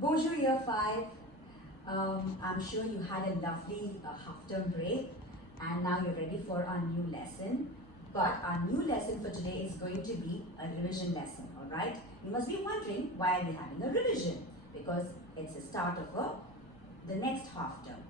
Bonjour Year 5. I'm sure you had a lovely half-term break and now you're ready for our new lesson. But our new lesson for today is going to be a revision lesson, alright? You must be wondering why are we having a revision? Because it's the start of the next half-term.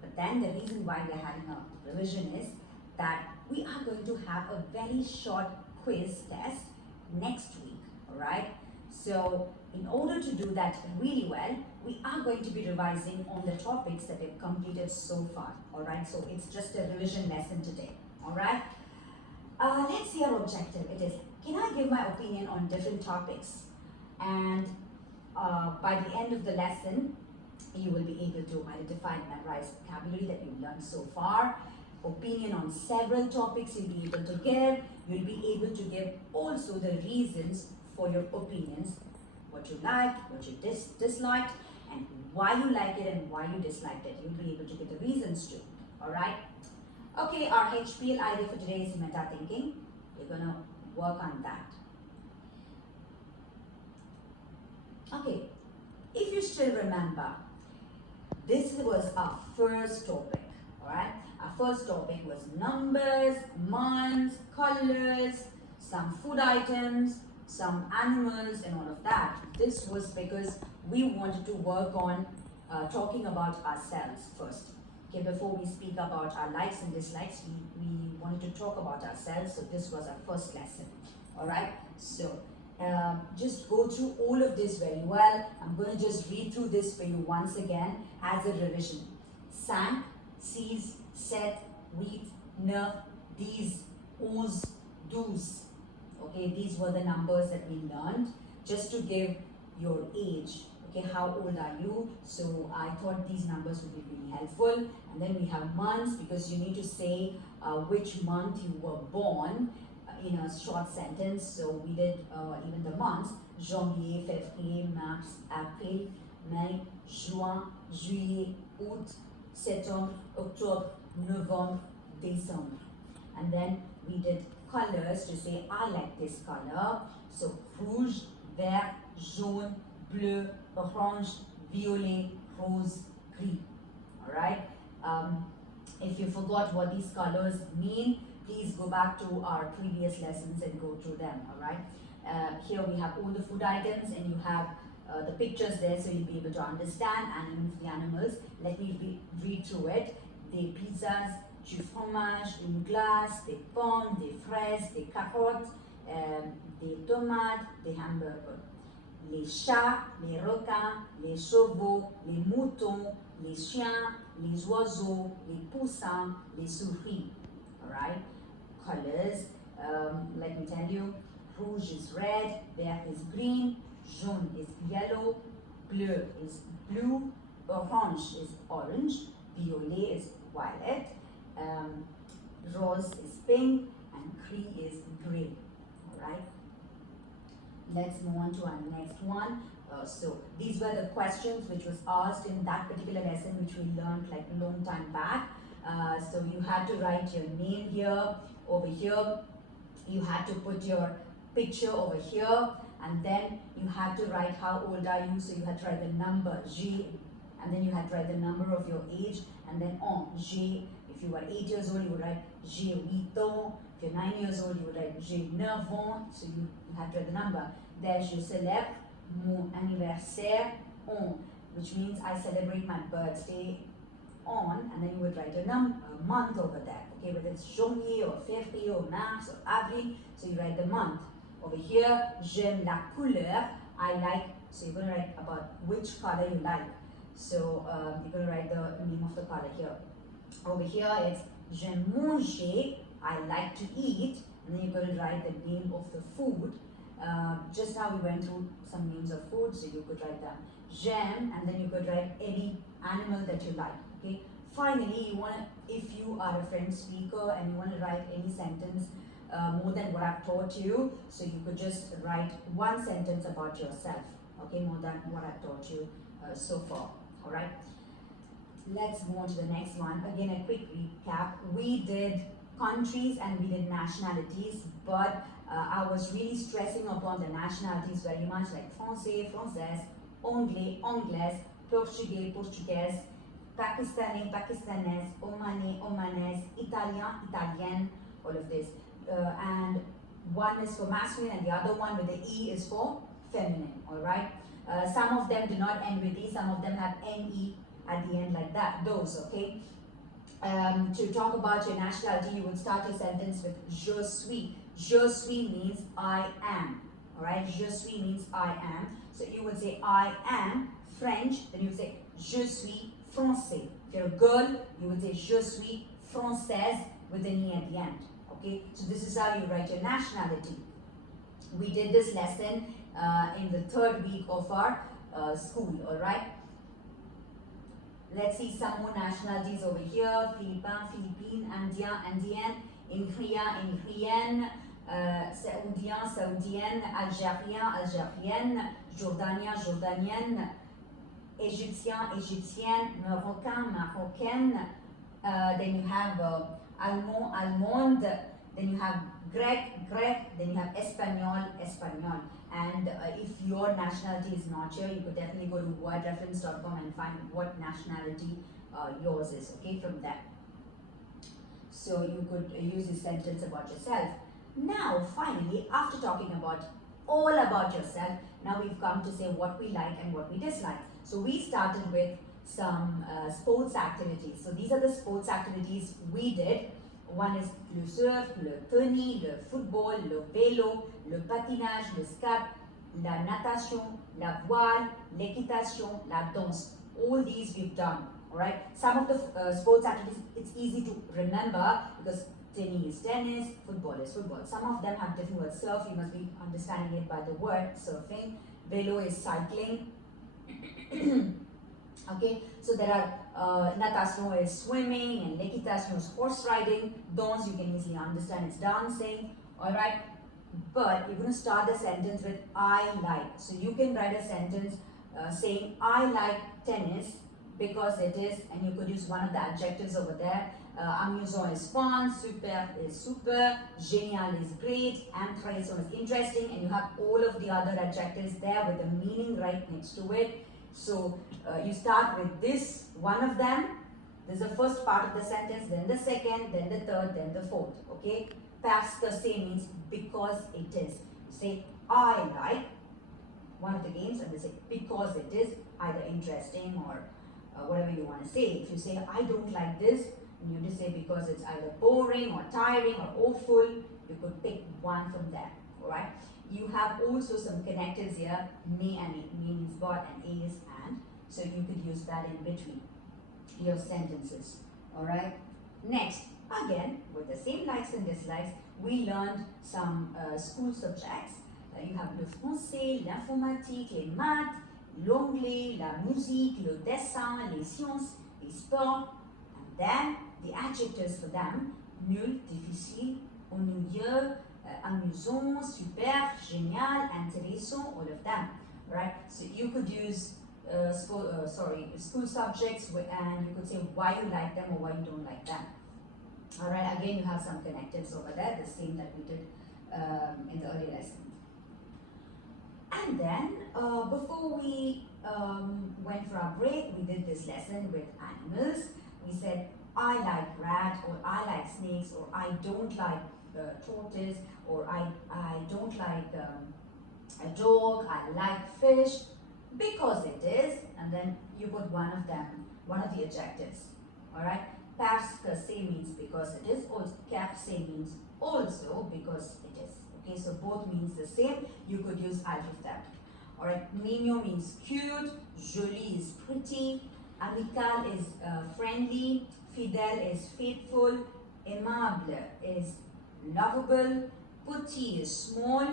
But then the reason why we're having a revision is that we are going to have a very short quiz test next week, alright? So in order to do that really well, we are going to be revising on the topics that we've completed so far, alright? So it's just a revision lesson today, alright? Let's see our objective. It is, can I give my opinion on different topics? And by the end of the lesson, you will be able to identify and memorize vocabulary that you've learned so far, opinion on several topics you'll be able to give. You'll be able to give also the reasons for your opinions, what you liked, what you disliked, and why you like it and why you disliked it. You'll be able to give the reasons too, alright? Okay, our HPL idea for today is meta thinking. We're gonna work on that. Okay, if you still remember, this was our first topic, alright? Our first topic was numbers, months, colors, some food items, some animals and all of that. This was because we wanted to work on talking about ourselves first. Okay, before we speak about our likes and dislikes, we wanted to talk about ourselves. So this was our first lesson, alright? So just go through all of this very well. I'm going to just read through this for you once again as a revision. 5, 6, 7, 8, 9, 10, 11, 12. Okay, these were the numbers that we learned just to give your age. Okay, how old are you? So I thought these numbers would be really helpful. And then we have months because you need to say which month you were born in a short sentence. So we did even the months: janvier, février, mars, avril, mai, juin, juillet, août, septembre, octobre, novembre, décembre. And then we did colors to say I like this color. So rouge, vert, jaune, bleu, orange, violet, rose, gris. Alright. If you forgot what these colors mean, please go back to our previous lessons and go through them, alright? Here we have all the food items and you have the pictures there so you'll be able to understand the animals. Let me read through it. Des pizzas, du fromage, une glace, des pommes, des fraises, des carottes, des tomates, des hamburgers. Les chats, les requins, les chevaux, les moutons, les chiens, les oiseaux, les poussins, les souris. Alright? Colors, let me tell you, rouge is red, vert is green, jaune is yellow, bleu is blue, orange is orange, violet is violet, rose is pink, and gris is grey. Alright? Let's move on to our next one. So these were the questions which was asked in that particular lesson which we learned like a long time back. So you had to write your name here, over here. You had to put your picture over here, and then you had to write how old are you. So you had to write the number J, and then you had to write the number of your age, and then J. If you were 8 years old, you would write J'ai 8 ans. If you're 9 years old, you would write J'ai 9 ans. So you had to write the number. Then je célèbre mon anniversaire on, which means I celebrate my birthday on, and then you would write a month over there. Okay, whether it's janvier or février or mars or avril, so you write the month. Over here, j'aime la couleur, I like, so you're going to write about which color you like. So you're going to write the name of the color here. Over here, it's j'aime manger, I like to eat, and then you're going to write the name of the food. Just now we went through some names of food, so you could write down j'aime, and then you could write any animal that you like. Okay. Finally, you want to, if you are a French speaker and you want to write any sentence more than what I've taught you, so you could just write one sentence about yourself. Okay, more than what I've taught you so far. All right. Let's move on to the next one. Again, a quick recap. We did countries and we did nationalities, but I was really stressing upon the nationalities very much, like Français, Française, anglais, anglaise, portugais, portugaise, pakistanais, pakistanaise, omanais, omanaise, italien, italienne, all of this. And one is for masculine and the other one with the E is for feminine, alright? Some of them do not end with E, some of them have NE at the end like that, those, okay? To talk about your nationality, you would start your sentence with je suis. Je suis means I am, alright? Je suis means I am. So you would say I am French, then you would say je suis français. If you're a girl, you would say je suis française with an E at the end. Okay, so this is how you write your nationality. We did this lesson in the 3rd week of our school, alright? Let's see some more nationalities over here. Philippin, Philippine, Indien, Indienne, Ingria, Ingrienne, Saoudien, Saoudienne, Algérien, Algérienne, Jordanien, Jordanienne, Égyptien, Égyptienne, Marocain, Marocaine. Then you have Allemand, Allemande. Then you have Grec, Grec. Then you have Espanol, Espanol. And if your nationality is not here, you could definitely go to wordreference.com and find what nationality yours is, okay, from there. So you could use this sentence about yourself. Now, finally, after talking about all about yourself, now we've come to say what we like and what we dislike. So we started with some sports activities. So these are the sports activities we did. One is le surf, le tennis, le football, le vélo, le patinage, le ski, la natation, la voile, l'équitation, la danse. All these we've done, alright? Some of the sports activities, it's easy to remember because tennis is tennis, football is football. Some of them have different words. Surf, you must be understanding it by the word surfing. Vélo is cycling. Okay, so there are natation is swimming and l'équitation is horse riding. Danse, you can easily understand, it's dancing, alright? But you're going to start the sentence with I like. So you can write a sentence saying I like tennis because it is, and you could use one of the adjectives over there. Amusant is fun, super is super, génial is great, intéressant is interesting, and you have all of the other adjectives there with the meaning right next to it. So you start with this, one of them. This is the first part of the sentence, then the second, then the third, then the fourth. Okay? Parce que c'est means because it is. Say I like one of the games, and they say because it is either interesting or whatever you want to say. If you say I don't like this, and you just say because it's either boring or tiring or awful, you could pick one from there. Alright? You have also some connectives here, me and it means but and is and. So you could use that in between your sentences. Alright? Next, again, with the same likes and dislikes, we learned some school subjects. You have le français, l'informatique, les maths, l'anglais, la musique, le dessin, les sciences, les sports, and then the adjectives for them, nul, difficile, ennuyeux, amusant, super, génial, intéressant, all of them, right? So you could use school subjects and you could say why you like them or why you don't like them. All right, again you have some connectives over there, the same that we did in the earlier lesson. And then before we went for our break, we did this lesson with animals. We said I like rat, or I like snakes, or I don't like tortoise, or I don't like a dog, I like fish, because it is, and then you put one of them, one of the adjectives, alright? Parce que c'est means because it is, also car c'est means also because it is, okay? So both means the same, you could use either of them. Alright, mignon means cute, joli is pretty, amical is friendly, fidèle is faithful, aimable is lovable, petit is small,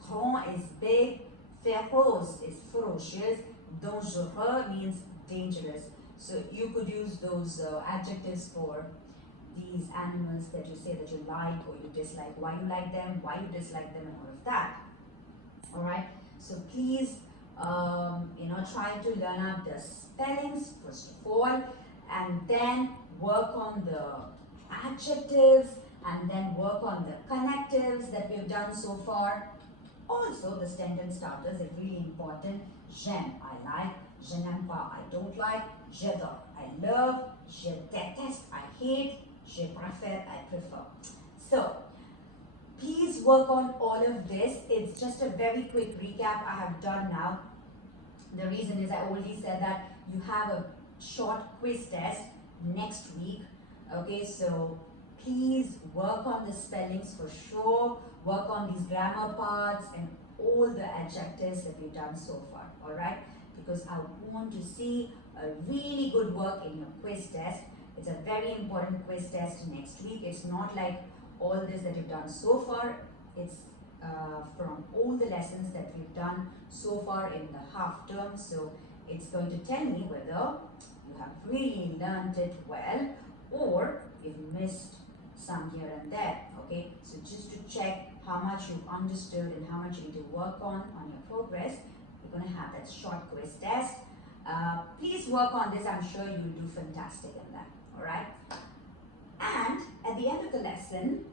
grand is big, féroce is ferocious, dangereux means dangerous. So you could use those adjectives for these animals that you say that you like or you dislike, why you like them, why you dislike them, and all of that. Alright, so please try to learn out the spellings first of all, and then work on the adjectives, and then work on the connectives that we've done so far. Also, the sentence starters are really important. j'aime, I like, je n'aime pas, I don't like, j'adore, I love, je déteste, I hate, je préfère, I prefer. So, please work on all of this. It's just a very quick recap I have done now. The reason is I already said that you have a short quiz test next week. Okay, so please work on the spellings for sure. Work on these grammar parts and all the adjectives that we've done so far. Alright, because I want to see a really good work in your quiz test. It's a very important quiz test next week. It's not like all this that you've done so far. It's from all the lessons that we've done so far in the half term. So it's going to tell me whether you have really learned it well or you've missed some here and there. Okay, so just to check how much you've understood and how much you need to work on your progress, we're going to have that short quiz test. Please work on this. I'm sure you'll do fantastic in that. All right. And at the end of the lesson,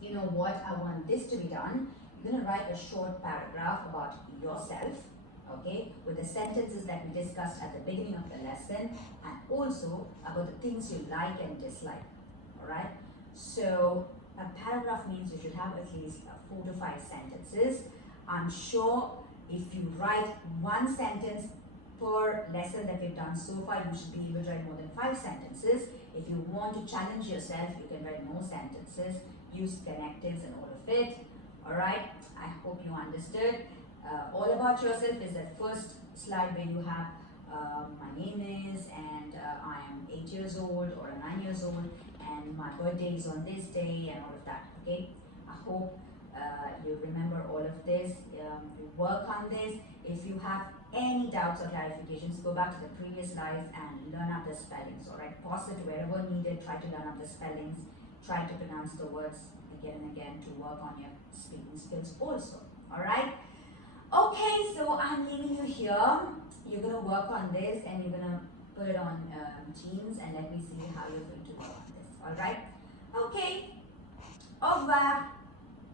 you know what, I want this to be done. You're going to write a short paragraph about yourself, okay, with the sentences that we discussed at the beginning of the lesson and also about the things you like and dislike, all right? So a paragraph means you should have at least 4 to 5 sentences. I'm sure if you write one sentence per lesson that we've done so far, you should be able to write more than 5 sentences. If you want to challenge yourself, you can write more sentences, use connectives and all of it. Alright, I hope you understood. All about yourself is that first slide where you have my name is and I am 8 years old or 9 years old and my birthday is on this day and all of that. Okay, I hope you remember all of this. You work on this. If you have any doubts or clarifications, go back to the previous slides and learn up the spellings. Alright, pause it wherever needed, try to learn up the spellings, try to pronounce the words again and again to work on your speaking skills also. Alright, okay, so I'm leaving you here. You're going to work on this and you're going to put it on Teams and let me see how you're going to work on this. Alright, okay, au revoir.